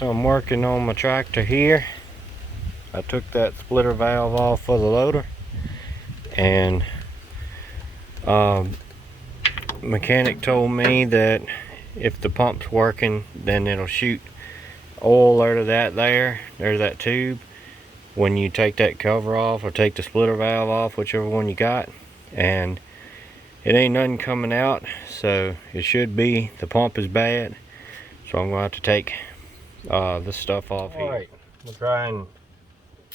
so I'm working on my tractor here. I took that splitter valve off for the loader, and mechanic told me that if the pump's working, then it'll shoot oil out of there's that tube when you take that cover off or take the splitter valve off, whichever one you got, and it ain't nothing coming out, so it should be the pump is bad. So I'm gonna have to take this stuff off here. Alright, we'll try and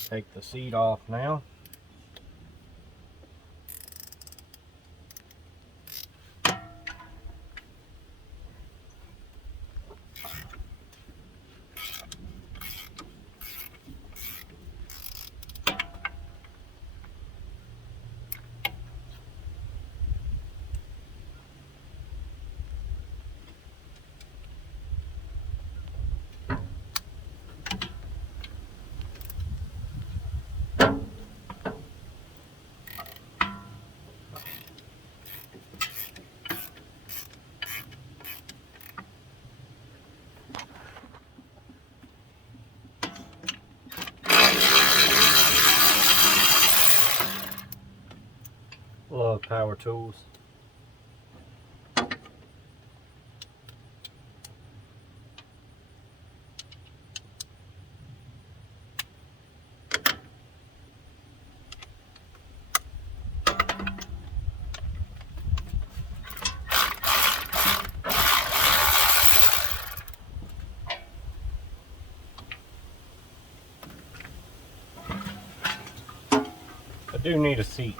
take the seat off now. Love power tools. I do need a seat.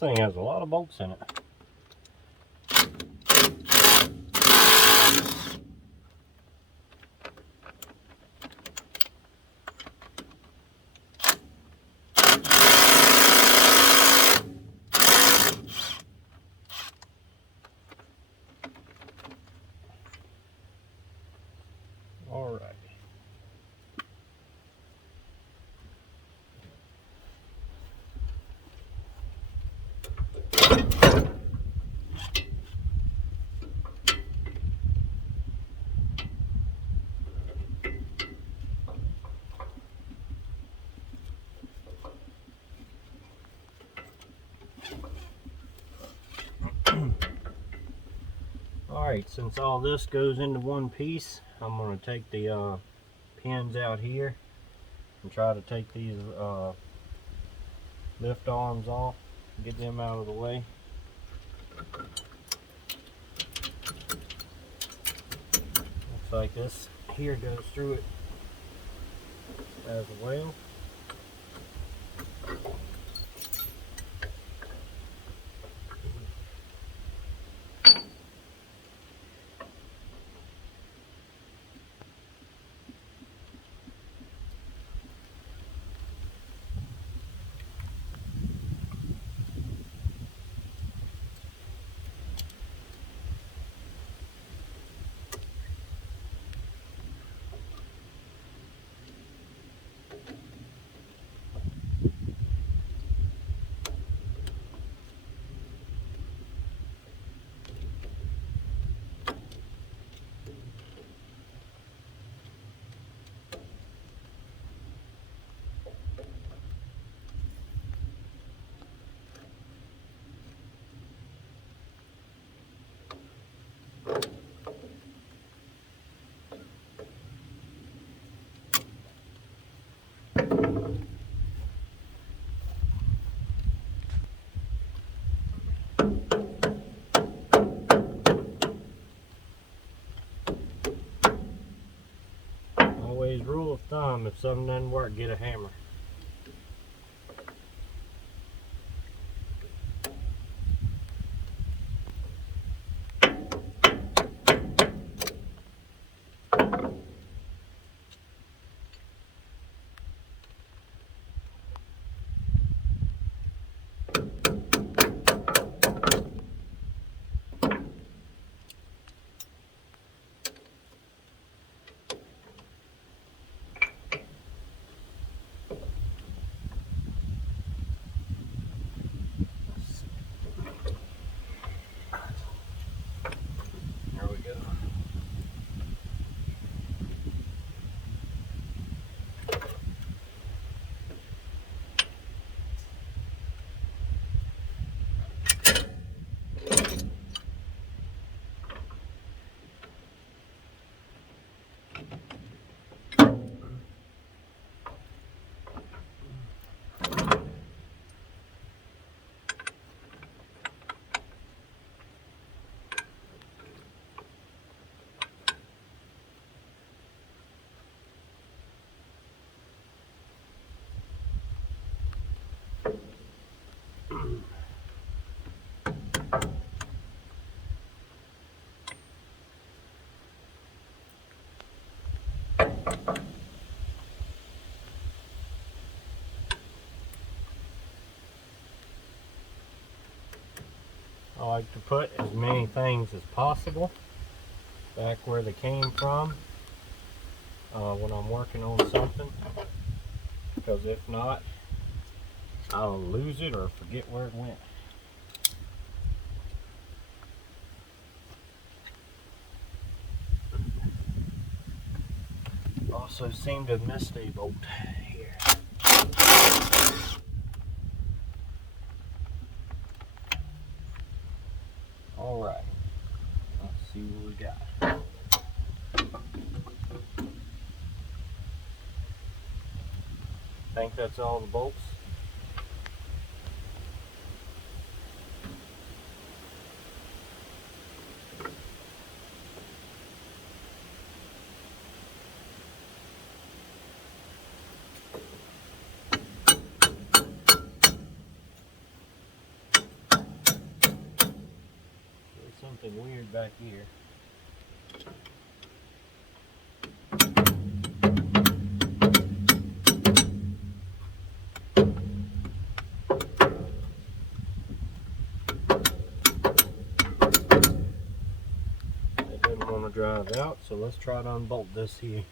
This thing has a lot of bolts in it. All right. Alright, since all this goes into one piece, I'm going to take the pins out here and try to take these lift arms off, get them out of the way. Looks like this here goes through it as well. Always rule of thumb, if something doesn't work, get a hammer. There we go. I like to put as many things as possible back where they came from when I'm working on something, because if not, I'll lose it or forget where it went. Also seem to have missed a bolt here. Alright, let's see what we got. Think that's all the bolts. There's something weird back here. Drive out, so let's try to unbolt this here.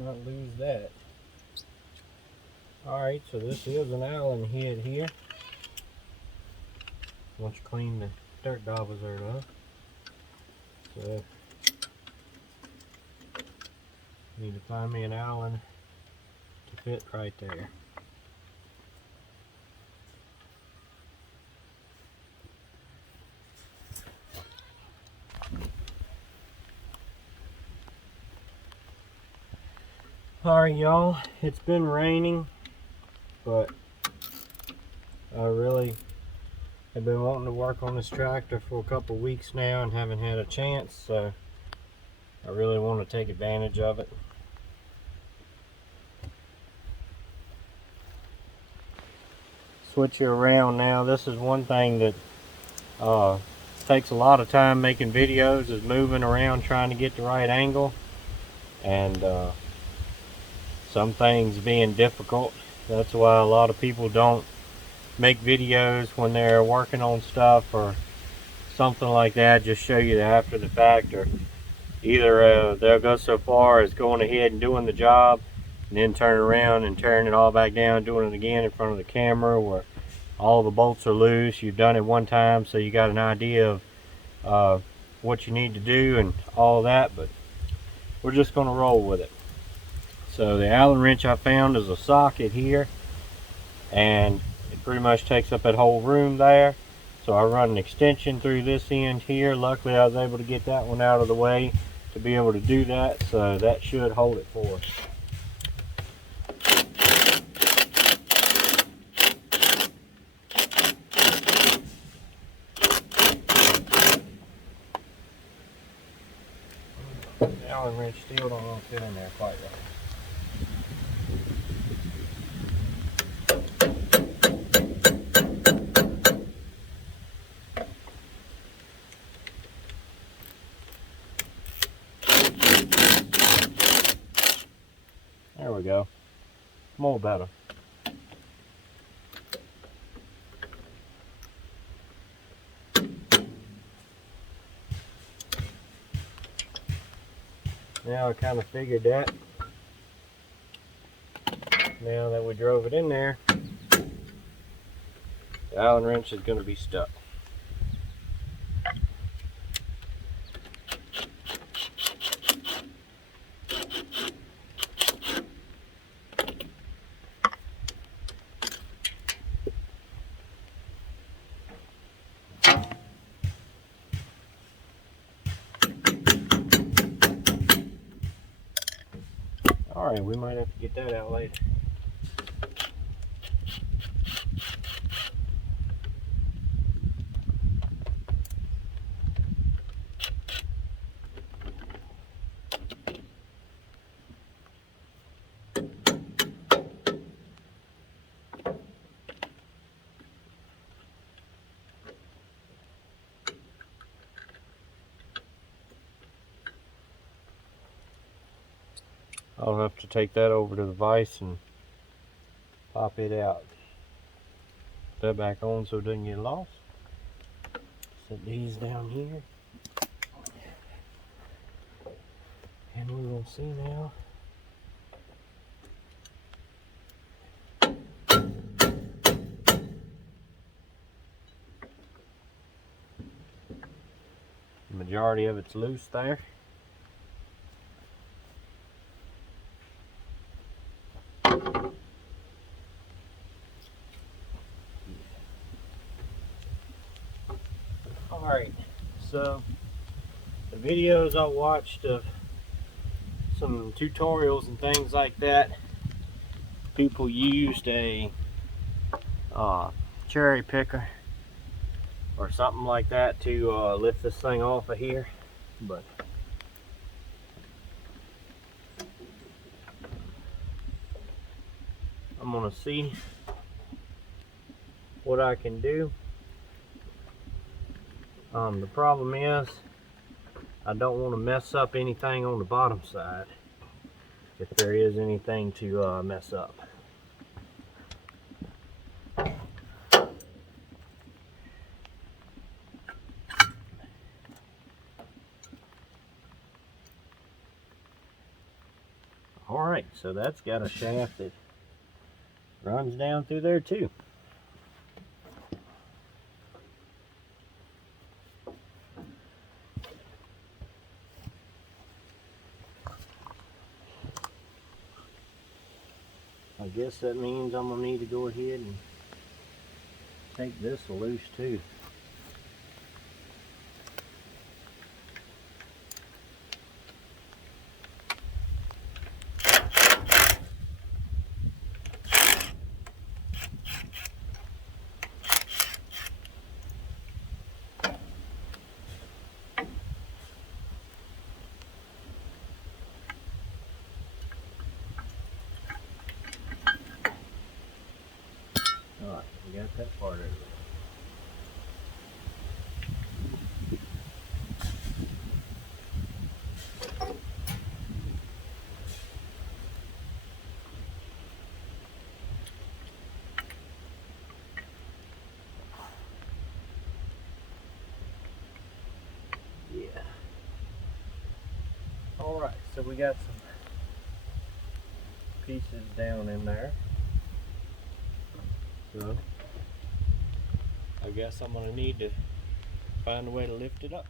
Not lose that. Alright, so this is an Allen head here. Once you clean the dirt daubers out of. So need to find me an Allen to fit right there. Alright y'all, it's been raining, but I really I've been wanting to work on this tractor for a couple weeks now and haven't had a chance, so I really want to take advantage of it. Switch you around now. This is one thing that takes a lot of time making videos, is moving around trying to get the right angle, and some things being difficult. That's why a lot of people don't make videos when they're working on stuff or something like that, just show you after the fact, or either they'll go so far as going ahead and doing the job and then turn around and turn it all back down, doing it again in front of the camera where all the bolts are loose. You've done it one time, so you got an idea of what you need to do and all that, but we're just going to roll with it. So the Allen wrench I found is a socket here, and it pretty much takes up that whole room there. So I run an extension through this end here. Luckily I was able to get that one out of the way to be able to do that, so that should hold it for us. The Allen wrench still don't want to fit in there quite right. There we go. More better. Now I kind of figured that. Now that we drove it in there, the Allen wrench is going to be stuck. Alright, we might have to get that out later. I'll have to take that over to the vise and pop it out. Put that back on so it doesn't get lost. Set these down here. And we will see now. The majority of it's loose there. Alright, so the videos I watched of some tutorials and things like that, people used a cherry picker or something like that to lift this thing off of here, but I'm gonna see what I can do. The problem is I don't want to mess up anything on the bottom side, if there is anything to mess up. Alright, so that's got a shaft that runs down through there too. I guess that means I'm going to need to go ahead and take this loose too. that part of it. Yeah. All right, so we got some pieces down in there. So I guess I'm gonna need to find a way to lift it up.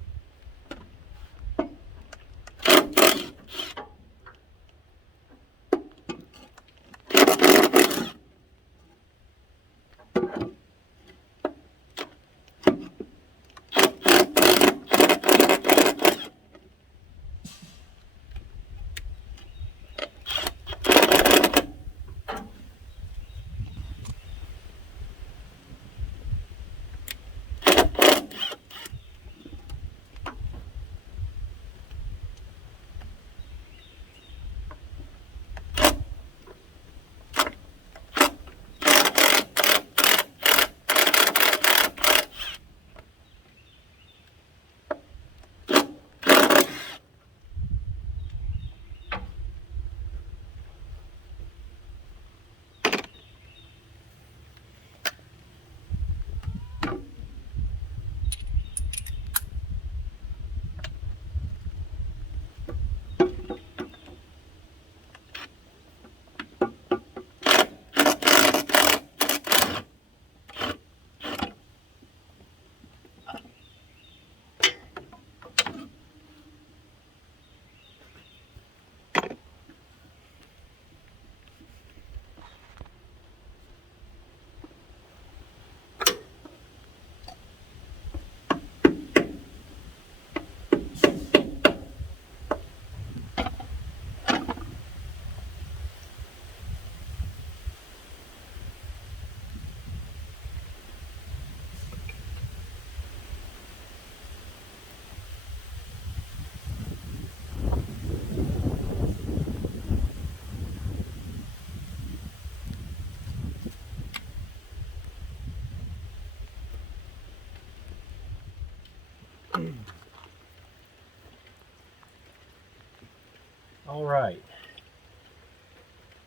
All right,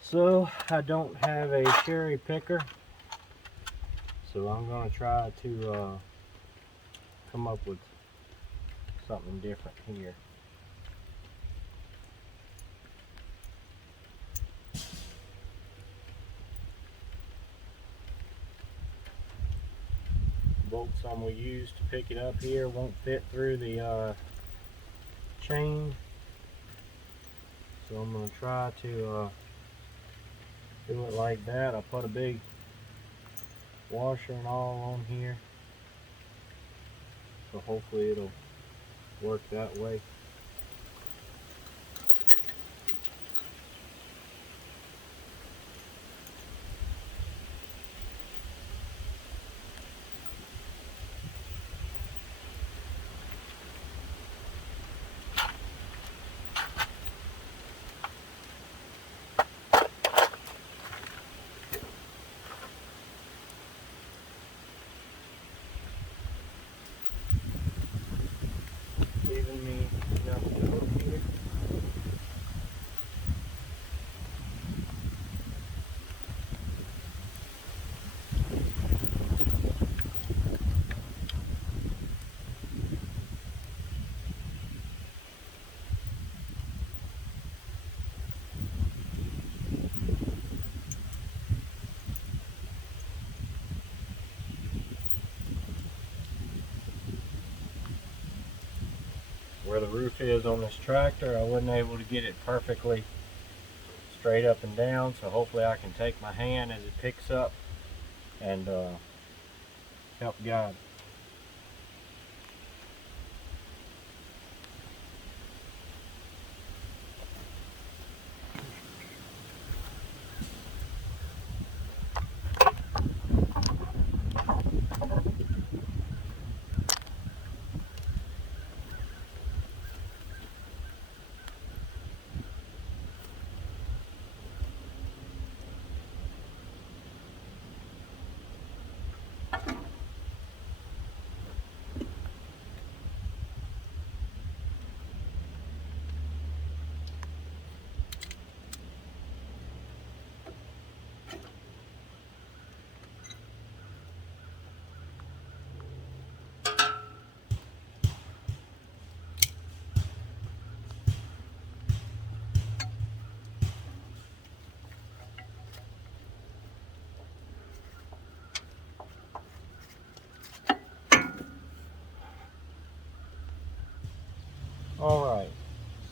so I don't have a cherry picker, so I'm going to try to come up with something different here. Bolts I'm going to use to pick it up here won't fit through the chain, so I'm going to try to do it like that. I put a big washer and all on here, so hopefully it'll work that way. Leaving me enough to look here. Where the roof is on this tractor, I wasn't able to get it perfectly straight up and down, so hopefully I can take my hand as it picks up and help guide.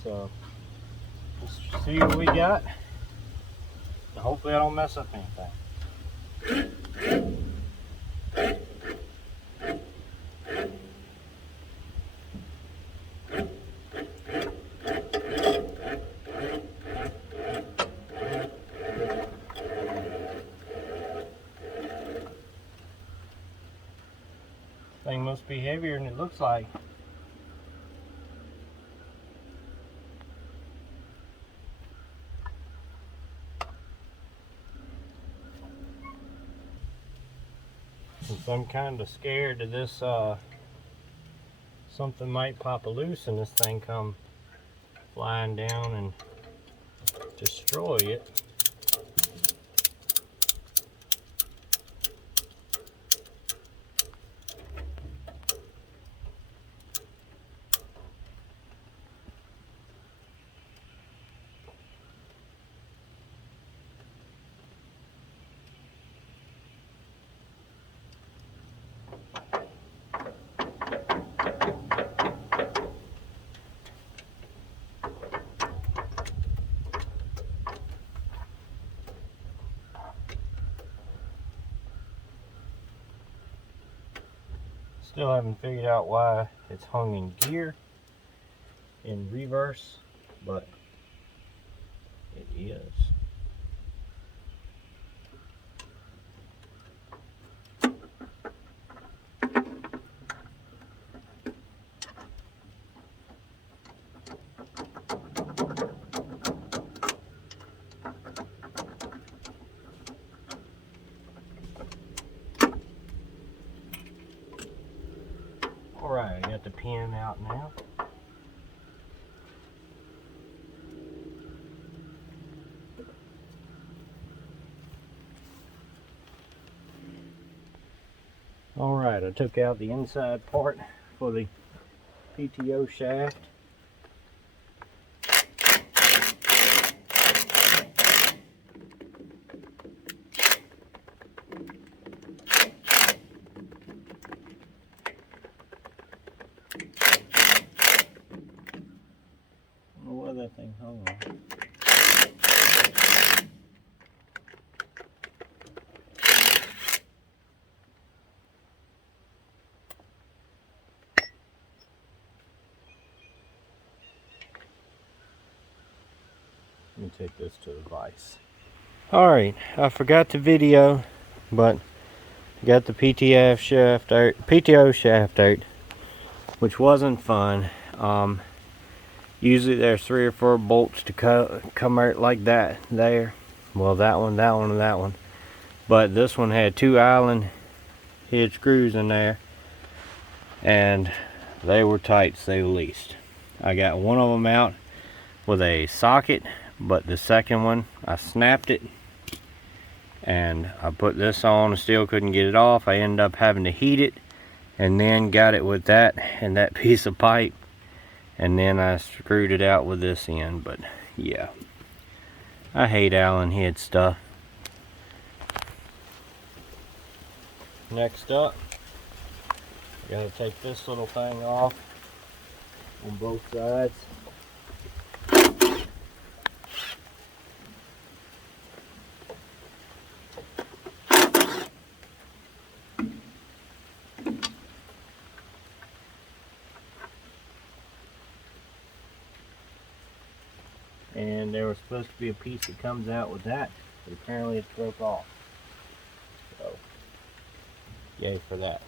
So let's see what we got. Hopefully I don't mess up anything. Thing must be heavier than it looks like. Since I'm kind of scared of this, something might pop loose and this thing come flying down and destroy it. Still haven't figured out why it's hung in gear in reverse, but it is. Alright, I got the pin out now. Alright, I took out the inside part for the PTO shaft. That thing hung on. Let me take this to the vise. Alright, I forgot to video, but got the PTO shaft out, which wasn't fun. Usually there's 3 or 4 bolts to come out like that there. Well, that one, and that one. But this one had 2 Allen head screws in there, and they were tight to say the least. I got one of them out with a socket, but the second one I snapped it, and I put this on and still couldn't get it off. I ended up having to heat it, and then got it with that and that piece of pipe. And then I screwed it out with this end, but yeah. I hate Allen head stuff. Next up, I gotta take this little thing off on both sides. And there was supposed to be a piece that comes out with that, but apparently it broke off. So, yay for that.